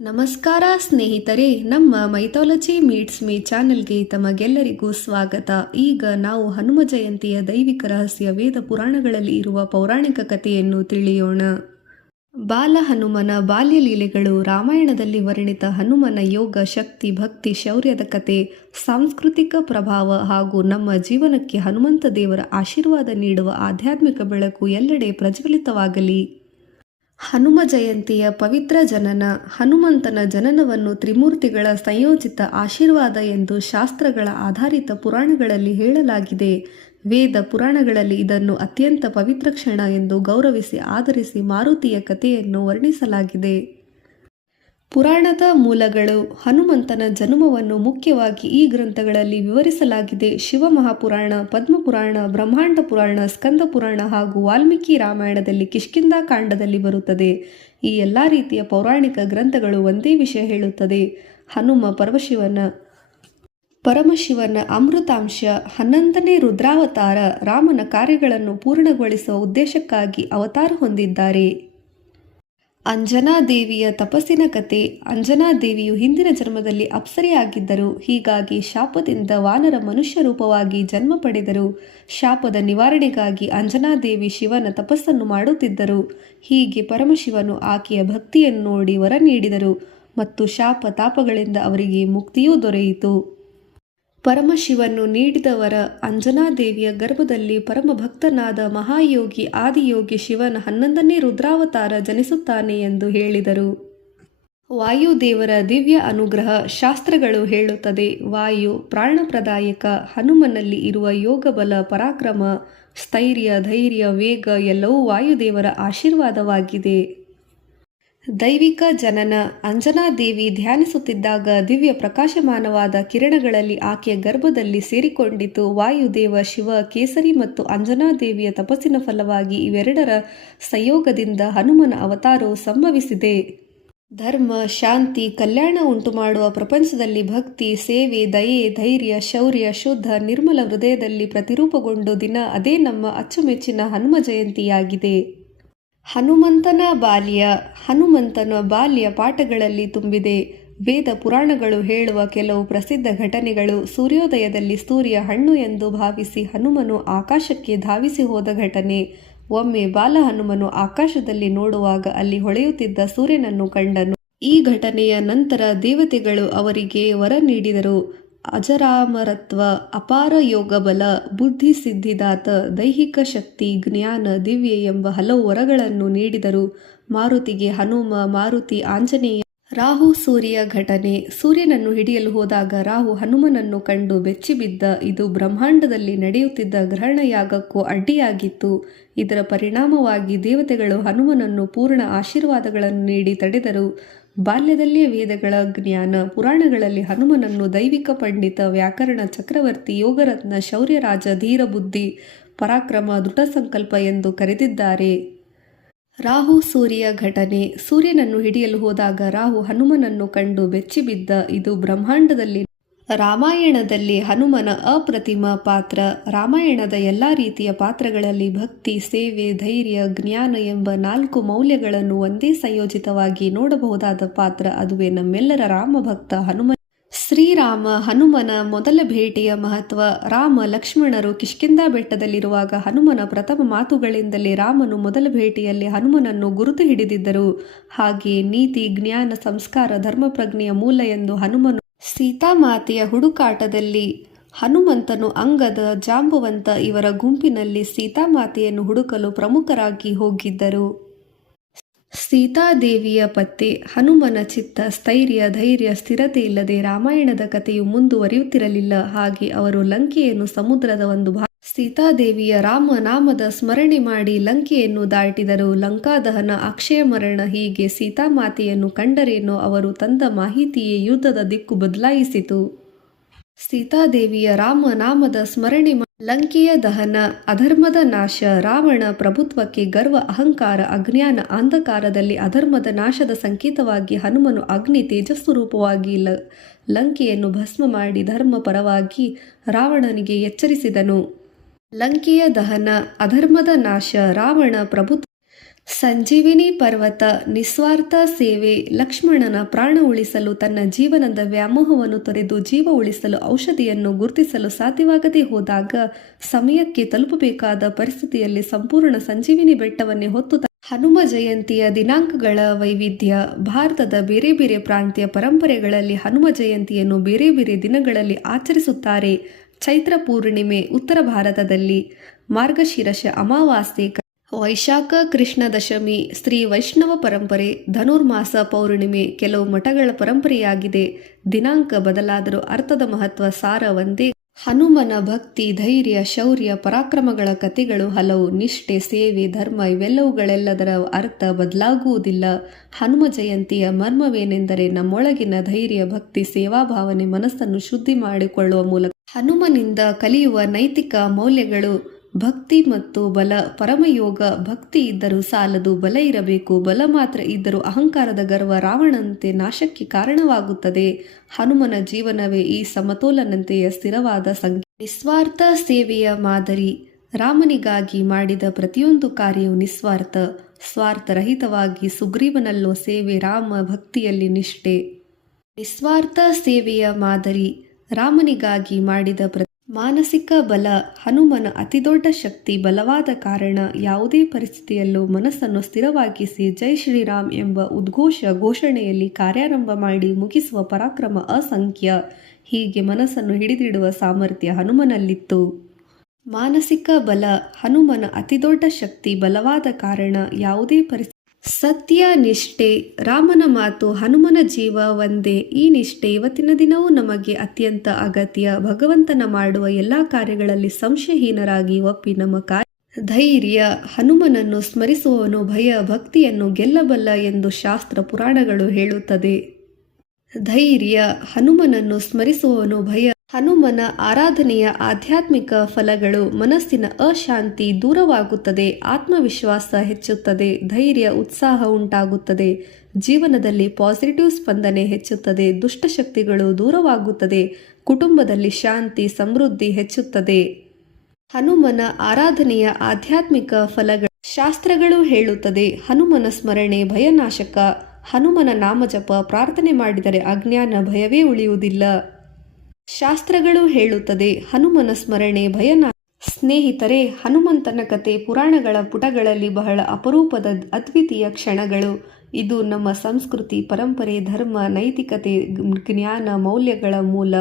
ನಮಸ್ಕಾರ ಸ್ನೇಹಿತರೆ, ನಮ್ಮ ಮೈಥಾಲಜಿ ಮೀಟ್ಸ್ ಮೀ ಚಾನೆಲ್ಗೆ ತಮಗೆಲ್ಲರಿಗೂ ಸ್ವಾಗತ. ಈಗ ನಾವು ಹನುಮ ಜಯಂತಿಯ ದೈವಿಕ ರಹಸ್ಯ ವೇದ ಪುರಾಣಗಳಲ್ಲಿ ಇರುವ ಪೌರಾಣಿಕ ಕಥೆಯನ್ನು ತಿಳಿಯೋಣ. ಬಾಲ ಹನುಮನ ಬಾಲ್ಯ ಲೀಲೆಗಳು. ರಾಮಾಯಣದಲ್ಲಿ ವರ್ಣಿತ ಹನುಮನ ಯೋಗ, ಶಕ್ತಿ, ಭಕ್ತಿ, ಶೌರ್ಯದ ಕತೆ, ಸಾಂಸ್ಕೃತಿಕ ಪ್ರಭಾವ ಹಾಗೂ ನಮ್ಮ ಜೀವನಕ್ಕೆ ಹನುಮಂತ ದೇವರ ಆಶೀರ್ವಾದ ನೀಡುವ ಆಧ್ಯಾತ್ಮಿಕ ಬೆಳಕು ಎಲ್ಲೆಡೆ ಪ್ರಜ್ವಲಿತವಾಗಲಿ. ಹನುಮ ಜಯಂತಿಯ ಪವಿತ್ರ ಜನನ. ಹನುಮಂತನ ಜನನವನ್ನು ತ್ರಿಮೂರ್ತಿಗಳ ಸಂಯೋಜಿತ ಆಶೀರ್ವಾದ ಎಂದು ಶಾಸ್ತ್ರಗಳ ಆಧಾರಿತ ಪುರಾಣಗಳಲ್ಲಿ ಹೇಳಲಾಗಿದೆ. ವೇದ ಪುರಾಣಗಳಲ್ಲಿ ಇದನ್ನು ಅತ್ಯಂತ ಪವಿತ್ರ ಕ್ಷಣ ಎಂದು ಗೌರವಿಸಿ ಆಧರಿಸಿ ಮಾರುತಿಯ ಕಥೆಯನ್ನು ವರ್ಣಿಸಲಾಗಿದೆ. ಪುರಾಣದ ಮೂಲಗಳು. ಹನುಮಂತನ ಜನ್ಮವನ್ನು ಮುಖ್ಯವಾಗಿ ಈ ಗ್ರಂಥಗಳಲ್ಲಿ ವಿವರಿಸಲಾಗಿದೆ. ಶಿವ ಮಹಾಪುರಾಣ, ಪದ್ಮಪುರಾಣ, ಬ್ರಹ್ಮಾಂಡ ಪುರಾಣ, ಸ್ಕಂದ ಪುರಾಣ ಹಾಗೂ ವಾಲ್ಮೀಕಿ ರಾಮಾಯಣದಲ್ಲಿ ಕಿಷ್ಕಿಂಧಾ ಕಾಂಡದಲ್ಲಿ ಬರುತ್ತದೆ. ಈ ಎಲ್ಲ ರೀತಿಯ ಪೌರಾಣಿಕ ಗ್ರಂಥಗಳು ಒಂದೇ ವಿಷಯ ಹೇಳುತ್ತದೆ. ಹನುಮ ಪರಮಶಿವನ ಅಮೃತಾಂಶ. 11ನೇ ರುದ್ರಾವತಾರ. ರಾಮನ ಕಾರ್ಯಗಳನ್ನು ಪೂರ್ಣಗೊಳಿಸುವ ಉದ್ದೇಶಕ್ಕಾಗಿ ಅವತಾರ ಹೊಂದಿದ್ದಾರೆ. ಅಂಜನಾದೇವಿಯ ತಪಸ್ಸಿನ ಕತೆ. ಅಂಜನಾದೇವಿಯು ಹಿಂದಿನ ಜನ್ಮದಲ್ಲಿ ಅಪ್ಸರೆಯಾಗಿದ್ದರು. ಹೀಗಾಗಿ ಶಾಪದಿಂದ ವಾನರ ಮನುಷ್ಯ ರೂಪವಾಗಿ ಜನ್ಮ ಪಡೆದರು. ಶಾಪದ ನಿವಾರಣೆಗಾಗಿ ಅಂಜನಾದೇವಿ ಶಿವನ ತಪಸ್ಸನ್ನು ಮಾಡುತ್ತಿದ್ದರು. ಹೀಗೆ ಪರಮಶಿವನು ಆಕೆಯ ಭಕ್ತಿಯನ್ನು ನೋಡಿ ವರ ನೀಡಿದರು ಮತ್ತು ಶಾಪ ತಾಪಗಳಿಂದ ಅವರಿಗೆ ಮುಕ್ತಿಯೂ ದೊರೆಯಿತು. ಪರಮಶಿವನು ನೀಡಿದ ವರ. ಅಂಜನಾದೇವಿಯ ಗರ್ಭದಲ್ಲಿ ಪರಮಭಕ್ತನಾದ ಮಹಾಯೋಗಿ ಆದಿಯೋಗಿ ಶಿವನ 11ನೇ ರುದ್ರಾವತಾರ ಜನಿಸುತ್ತಾನೆ ಎಂದು ಹೇಳಿದರು. ವಾಯುದೇವರ ದಿವ್ಯ ಅನುಗ್ರಹ. ಶಾಸ್ತ್ರಗಳು ಹೇಳುತ್ತದೆ, ವಾಯು ಪ್ರಾಣಪ್ರದಾಯಕ. ಹನುಮನಲ್ಲಿ ಇರುವ ಯೋಗಬಲ, ಪರಾಕ್ರಮ, ಸ್ಥೈರ್ಯ, ಧೈರ್ಯ, ವೇಗ ಎಲ್ಲವೂ ವಾಯುದೇವರ ಆಶೀರ್ವಾದವಾಗಿದೆ. ದೈವಿಕ ಜನನ. ಅಂಜನಾದೇವಿ ಧ್ಯಾನಿಸುತ್ತಿದ್ದಾಗ ದಿವ್ಯ ಪ್ರಕಾಶಮಾನವಾದ ಕಿರಣಗಳಲ್ಲಿ ಆಕೆಯ ಗರ್ಭದಲ್ಲಿ ಸೇರಿಕೊಂಡಿತು. ವಾಯುದೇವ ಶಿವ, ಕೇಸರಿ ಮತ್ತು ಅಂಜನಾದೇವಿಯ ತಪಸ್ಸಿನ ಫಲವಾಗಿ ಇವೆರಡರ ಸಂಯೋಗದಿಂದ ಹನುಮನ ಅವತಾರವು ಸಂಭವಿಸಿದೆ. ಧರ್ಮ, ಶಾಂತಿ, ಕಲ್ಯಾಣ ಉಂಟುಮಾಡುವ ಪ್ರಪಂಚದಲ್ಲಿ ಭಕ್ತಿ, ಸೇವೆ, ದಯೆ, ಧೈರ್ಯ, ಶೌರ್ಯ, ಶುದ್ಧ, ನಿರ್ಮಲ ಹೃದಯದಲ್ಲಿ ಪ್ರತಿರೂಪಗೊಂಡು ದಿನ ಅದೇ ನಮ್ಮ ಅಚ್ಚುಮೆಚ್ಚಿನ ಹನುಮ ಜಯಂತಿಯಾಗಿದೆ. ಹನುಮಂತನ ಬಾಲ್ಯ. ಹನುಮಂತನ ಬಾಲ್ಯ ಪಾಠಗಳಲ್ಲಿ ತುಂಬಿದೆ. ವೇದ ಪುರಾಣಗಳು ಹೇಳುವ ಕೆಲವು ಪ್ರಸಿದ್ಧ ಘಟನೆಗಳು. ಸೂರ್ಯೋದಯದಲ್ಲಿ ಸೂರ್ಯ ಹಣ್ಣು ಎಂದು ಭಾವಿಸಿ ಹನುಮನು ಆಕಾಶಕ್ಕೆ ಧಾವಿಸಿ ಹೋದ ಘಟನೆ. ಒಮ್ಮೆ ಬಾಲ ಹನುಮನು ಆಕಾಶದಲ್ಲಿ ನೋಡುವಾಗ ಅಲ್ಲಿ ಹೊಳೆಯುತ್ತಿದ್ದ ಸೂರ್ಯನನ್ನು ಕಂಡನು. ಈ ಘಟನೆಯ ನಂತರ ದೇವತೆಗಳು ಅವರಿಗೆ ವರ ನೀಡಿದರು. ಅಜರಾಮರತ್ವ, ಅಪಾರ ಯೋಗಬಲ, ಬುದ್ಧಿ ಸಿದ್ಧಿದಾತ, ದೈಹಿಕ ಶಕ್ತಿ, ಜ್ಞಾನ, ದಿವ್ಯ ಎಂಬ ಹಲವು ವರಗಳನ್ನು ನೀಡಿದರು. ಮಾರುತಿಗೆ ಹನುಮ, ಮಾರುತಿ, ಆಂಜನೇಯ. ರಾಹು ಸೂರ್ಯ ಘಟನೆ. ಸೂರ್ಯನನ್ನು ಹಿಡಿಯಲು ಹೋದಾಗ ರಾಹು ಹನುಮನನ್ನು ಕಂಡು ಬೆಚ್ಚಿಬಿದ್ದ. ಇದು ಬ್ರಹ್ಮಾಂಡದಲ್ಲಿ ನಡೆಯುತ್ತಿದ್ದ ಗ್ರಹಣ ಯಾಗಕ್ಕೂ ಅಡ್ಡಿಯಾಗಿತ್ತು. ಇದರ ಪರಿಣಾಮವಾಗಿ ದೇವತೆಗಳು ಹನುಮನನ್ನು ಪೂರ್ಣ ಆಶೀರ್ವಾದಗಳನ್ನು ನೀಡಿ ತಡೆದರು. ಬಾಲ್ಯದಲ್ಲಿಯೇ ವೇದಗಳ ಜ್ಞಾನ. ಪುರಾಣಗಳಲ್ಲಿ ಹನುಮನನ್ನು ದೈವಿಕ ಪಂಡಿತ, ವ್ಯಾಕರಣ ಚಕ್ರವರ್ತಿ, ಯೋಗರತ್ನ, ಶೌರ್ಯರಾಜ, ಧೀರ ಬುದ್ಧಿ, ಪರಾಕ್ರಮ, ದೃಢ ಸಂಕಲ್ಪ ಎಂದು ಕರೆದಿದ್ದಾರೆ. ರಾಹು ಸೂರ್ಯ ಘಟನೆ. ಸೂರ್ಯನನ್ನು ಹಿಡಿಯಲು ಹೋದಾಗ ರಾಹು ಹನುಮನನ್ನು ಕಂಡು ಬೆಚ್ಚಿಬಿದ್ದ. ಇದು ಬ್ರಹ್ಮಾಂಡದಲ್ಲಿ. ರಾಮಾಯಣದಲ್ಲಿ ಹನುಮನ ಅಪ್ರತಿಮ ಪಾತ್ರ. ರಾಮಾಯಣದ ಎಲ್ಲ ರೀತಿಯ ಪಾತ್ರಗಳಲ್ಲಿ ಭಕ್ತಿ, ಸೇವೆ, ಧೈರ್ಯ, ಜ್ಞಾನ ಎಂಬ 4 ಮೌಲ್ಯಗಳನ್ನು ಒಂದೇ ಸಂಯೋಜಿತವಾಗಿ ನೋಡಬಹುದಾದ ಪಾತ್ರ. ಅದುವೇ ನಮ್ಮೆಲ್ಲರ ರಾಮಭಕ್ತ ಹನುಮ. ಶ್ರೀರಾಮ ಹನುಮನ ಮೊದಲ ಭೇಟಿಯ ಮಹತ್ವ. ರಾಮ ಲಕ್ಷ್ಮಣರು ಕಿಷ್ಕಿಂಧಾ ಬೆಟ್ಟದಲ್ಲಿರುವಾಗ ಹನುಮನ ಪ್ರಥಮ ಮಾತುಗಳಿಂದಲೇ ರಾಮನು ಮೊದಲ ಭೇಟಿಯಲ್ಲಿ ಹನುಮನನ್ನು ಗುರುತು ಹಿಡಿದಿದ್ದರು. ಹಾಗೆಯೇ ನೀತಿ, ಜ್ಞಾನ, ಸಂಸ್ಕಾರ, ಧರ್ಮಪ್ರಜ್ಞೆಯ ಮೂಲ ಎಂದು ಹನುಮನು. ಸೀತಾಮಾತೆಯ ಹುಡುಕಾಟದಲ್ಲಿ. ಹನುಮಂತನು ಅಂಗದ, ಜಾಂಬವಂತ ಇವರ ಗುಂಪಿನಲ್ಲಿ ಸೀತಾಮಾತೆಯನ್ನು ಹುಡುಕಲು ಪ್ರಮುಖರಾಗಿ ಹೋಗಿದ್ದರು. ಸೀತಾದೇವಿಯ ಪತ್ತೆ. ಹನುಮನ ಚಿತ್ತ, ಸ್ಥೈರ್ಯ, ಧೈರ್ಯ, ಸ್ಥಿರತೆ ಇಲ್ಲದೆ ರಾಮಾಯಣದ ಕಥೆಯು ಮುಂದುವರಿಯುತ್ತಿರಲಿಲ್ಲ. ಹಾಗೆ ಅವರು ಲಂಕೆಯನ್ನು ಸಮುದ್ರದ ಒಂದು ಸೀತಾದೇವಿಯ ರಾಮನಾಮದ ಸ್ಮರಣೆ ಮಾಡಿ ಲಂಕೆಯನ್ನು ದಾಟಿದರು. ಲಂಕಾದಹನ, ಅಕ್ಷಯ ಮರಣ. ಹೀಗೆ ಸೀತಾಮಾತೆಯನ್ನು ಕಂಡರೇನೋ ಅವರು ತಂದ ಮಾಹಿತಿಯೇ ಯುದ್ಧದ ದಿಕ್ಕು ಬದಲಾಯಿಸಿತು. ಸೀತಾದೇವಿಯ ರಾಮನಾಮದ ಸ್ಮರಣೆ ಲಂಕೆಯ ದಹನ, ಅಧರ್ಮದ ನಾಶ. ರಾವಣ ಪ್ರಭುತ್ವಕ್ಕೆ ಗರ್ವ, ಅಹಂಕಾರ, ಅಜ್ಞಾನ, ಅಂಧಕಾರದಲ್ಲಿ ಅಧರ್ಮದ ನಾಶದ ಸಂಕೇತವಾಗಿ ಹನುಮನು ಅಗ್ನಿ ತೇಜಸ್ಸು ರೂಪವಾಗಿ ಲಂಕೆಯನ್ನು ಭಸ್ಮ ಮಾಡಿ ಧರ್ಮ ಪರವಾಗಿ ರಾವಣನಿಗೆ ಎಚ್ಚರಿಸಿದನು. ಲಂಕೆಯ ದಹನ, ಅಧರ್ಮದ ನಾಶ. ರಾವಣ ಪ್ರಭುತ್ವ ಸಂಜೀವಿನಿ ಪರ್ವತ ನಿಸ್ವಾರ್ಥ ಸೇವೆ. ಲಕ್ಷ್ಮಣನ ಪ್ರಾಣ ಉಳಿಸಲು ತನ್ನ ಜೀವನದ ವ್ಯಾಮೋಹವನ್ನು ತೊರೆದು ಜೀವ ಉಳಿಸಲು ಔಷಧಿಯನ್ನು ಗುರುತಿಸಲು ಸಾಧ್ಯವಾಗದೇ ಹೋದಾಗ ಸಮಯಕ್ಕೆ ತಲುಪಬೇಕಾದ ಪರಿಸ್ಥಿತಿಯಲ್ಲಿ ಸಂಪೂರ್ಣ ಸಂಜೀವಿನಿ ಬೆಟ್ಟವನ್ನೇ ಹೊತ್ತು ಹನುಮ ಜಯಂತಿಯ ದಿನಾಂಕಗಳ ವೈವಿಧ್ಯ. ಭಾರತದ ಬೇರೆ ಬೇರೆ ಪ್ರಾಂತ್ಯ ಪರಂಪರೆಗಳಲ್ಲಿ ಹನುಮ ಜಯಂತಿಯನ್ನು ಬೇರೆ ಬೇರೆ ದಿನಗಳಲ್ಲಿ ಆಚರಿಸುತ್ತಾರೆ. ಚೈತ್ರ ಪೂರ್ಣಿಮೆ ಉತ್ತರ ಭಾರತದಲ್ಲಿ, ಮಾರ್ಗಶಿರಶ ಅಮಾವಾಸ್ಯೆ ವೈಶಾಖ ಕೃಷ್ಣ ದಶಮಿ ಶ್ರೀ ವೈಷ್ಣವ ಪರಂಪರೆ, ಧನುರ್ಮಾಸ ಪೌರ್ಣಿಮೆ ಕೆಲವು ಮಠಗಳ ಪರಂಪರೆಯಾಗಿದೆ. ದಿನಾಂಕ ಬದಲಾದರೂ ಅರ್ಥದ ಮಹತ್ವ ಸಾರ ಒಂದೇ. ಹನುಮನ ಭಕ್ತಿ, ಧೈರ್ಯ, ಶೌರ್ಯ, ಪರಾಕ್ರಮಗಳ ಕಥೆಗಳು ಹಲವು. ನಿಷ್ಠೆ, ಸೇವೆ, ಧರ್ಮ ಇವೆಲ್ಲವುಗಳೆಲ್ಲದರ ಅರ್ಥ ಬದಲಾಗುವುದಿಲ್ಲ. ಹನುಮ ಜಯಂತಿಯ ಮರ್ಮವೇನೆಂದರೆ ನಮ್ಮೊಳಗಿನ ಧೈರ್ಯ, ಭಕ್ತಿ, ಸೇವಾಭಾವನೆ ಮನಸ್ಸನ್ನು ಶುದ್ಧಿ ಮಾಡಿಕೊಳ್ಳುವ ಮೂಲಕ ಹನುಮನಿಂದ ಕಲಿಯುವ ನೈತಿಕ ಮೌಲ್ಯಗಳು. ಭಕ್ತಿ ಮತ್ತು ಬಲ. ಪರಮಯೋಗ. ಭಕ್ತಿ ಇದ್ದರೂ ಸಾಲದು, ಬಲ ಇರಬೇಕು. ಬಲ ಮಾತ್ರ ಇದ್ದರೂ ಅಹಂಕಾರದ ಗರ್ವ ರಾವಣನಂತೆ ನಾಶಕ್ಕೆ ಕಾರಣವಾಗುತ್ತದೆ. ಹನುಮನ ಜೀವನವೇ ಈ ಸಮತೋಲನಂತೆಯ ಸ್ಥಿರವಾದ ಸಂಖ್ಯೆ. ನಿಸ್ವಾರ್ಥ ಸೇವೆಯ ಮಾದರಿ. ರಾಮನಿಗಾಗಿ ಮಾಡಿದ ಪ್ರತಿಯೊಂದು ಕಾರ್ಯವು ನಿಸ್ವಾರ್ಥ, ಸ್ವಾರ್ಥರಹಿತವಾಗಿ. ಸುಗ್ರೀವನಲ್ಲೋ ಸೇವೆ, ರಾಮ ಭಕ್ತಿಯಲ್ಲಿ ನಿಷ್ಠೆ. ನಿಸ್ವಾರ್ಥ ಸೇವೆಯ ಮಾದರಿ. ರಾಮನಿಗಾಗಿ ಮಾಡಿದ ಮಾನಸಿಕ ಬಲ. ಹನುಮನ ಅತಿದೊಡ್ಡ ಶಕ್ತಿ ಬಲವಾದ ಕಾರಣ ಯಾವುದೇ ಪರಿಸ್ಥಿತಿಯಲ್ಲೂ ಮನಸ್ಸನ್ನು ಸ್ಥಿರವಾಗಿಸಿ ಜೈ ಶ್ರೀರಾಮ್ ಎಂಬ ಘೋಷಣೆಯಲ್ಲಿ ಕಾರ್ಯಾರಂಭ ಮಾಡಿ ಮುಗಿಸುವ ಪರಾಕ್ರಮ ಅಸಂಖ್ಯ. ಹೀಗೆ ಮನಸ್ಸನ್ನು ಹಿಡಿದಿಡುವ ಸಾಮರ್ಥ್ಯ ಹನುಮನಲ್ಲಿತ್ತು. ಮಾನಸಿಕ ಬಲ. ಹನುಮನ ಅತಿದೊಡ್ಡ ಶಕ್ತಿ ಬಲವಾದ ಕಾರಣ ಯಾವುದೇ ಪರಿಸ್ಥಿತಿ. ಸತ್ಯ, ನಿಷ್ಠೆ. ರಾಮನ ಮಾತು, ಹನುಮನ ಜೀವ ಒಂದೇ. ಈ ನಿಷ್ಠೆ ಇವತ್ತಿನ ದಿನವೂ ನಮಗೆ ಅತ್ಯಂತ ಅಗತ್ಯ. ಭಗವಂತನ ಮಾಡುವ ಎಲ್ಲ ಕಾರ್ಯಗಳಲ್ಲಿ ಸಂಶಯಹೀನರಾಗಿ ಒಪ್ಪಿ ನಮ್ಮ ಧೈರ್ಯ. ಹನುಮನನ್ನು ಸ್ಮರಿಸುವವನು ಭಯ, ಭಕ್ತಿಯನ್ನು ಗೆಲ್ಲಬಲ್ಲ ಎಂದು ಶಾಸ್ತ್ರ ಪುರಾಣಗಳು ಹೇಳುತ್ತದೆ. ಧೈರ್ಯ. ಹನುಮನನ್ನು ಸ್ಮರಿಸುವವನು ಭಯ. ಹನುಮನ ಆರಾಧನೆಯ ಆಧ್ಯಾತ್ಮಿಕ ಫಲಗಳು. ಮನಸ್ಸಿನ ಅಶಾಂತಿ ದೂರವಾಗುತ್ತದೆ, ಆತ್ಮವಿಶ್ವಾಸ ಹೆಚ್ಚುತ್ತದೆ, ಧೈರ್ಯ, ಉತ್ಸಾಹ ಉಂಟಾಗುತ್ತದೆ, ಜೀವನದಲ್ಲಿ ಪಾಸಿಟಿವ್ ಸ್ಪಂದನೆ ಹೆಚ್ಚುತ್ತದೆ, ದುಷ್ಟಶಕ್ತಿಗಳು ದೂರವಾಗುತ್ತದೆ, ಕುಟುಂಬದಲ್ಲಿ ಶಾಂತಿ, ಸಮೃದ್ಧಿ ಹೆಚ್ಚುತ್ತದೆ. ಹನುಮನ ಆರಾಧನೆಯ ಆಧ್ಯಾತ್ಮಿಕ ಫಲಗಳು. ಶಾಸ್ತ್ರಗಳು ಹೇಳುತ್ತದೆ, ಹನುಮನ ಸ್ಮರಣೆ ಭಯನಾಶಕ. ಹನುಮನ ನಾಮಜಪ ಪ್ರಾರ್ಥನೆ ಮಾಡಿದರೆ ಅಜ್ಞಾನ ಭಯವೇ ಉಳಿಯುವುದಿಲ್ಲ. ಶಾಸ್ತ್ರಗಳು ಹೇಳುತ್ತದೆ, ಹನುಮನ ಸ್ಮರಣೆ ಸ್ನೇಹಿತರೆ, ಹನುಮಂತನ ಕತೆ ಪುರಾಣಗಳ ಪುಟಗಳಲ್ಲಿ ಬಹಳ ಅಪರೂಪದ ಅದ್ವಿತೀಯ ಕ್ಷಣಗಳು. ಇದು ನಮ್ಮ ಸಂಸ್ಕೃತಿ, ಪರಂಪರೆ, ಧರ್ಮ, ನೈತಿಕತೆ, ಜ್ಞಾನ, ಮೌಲ್ಯಗಳ ಮೂಲ.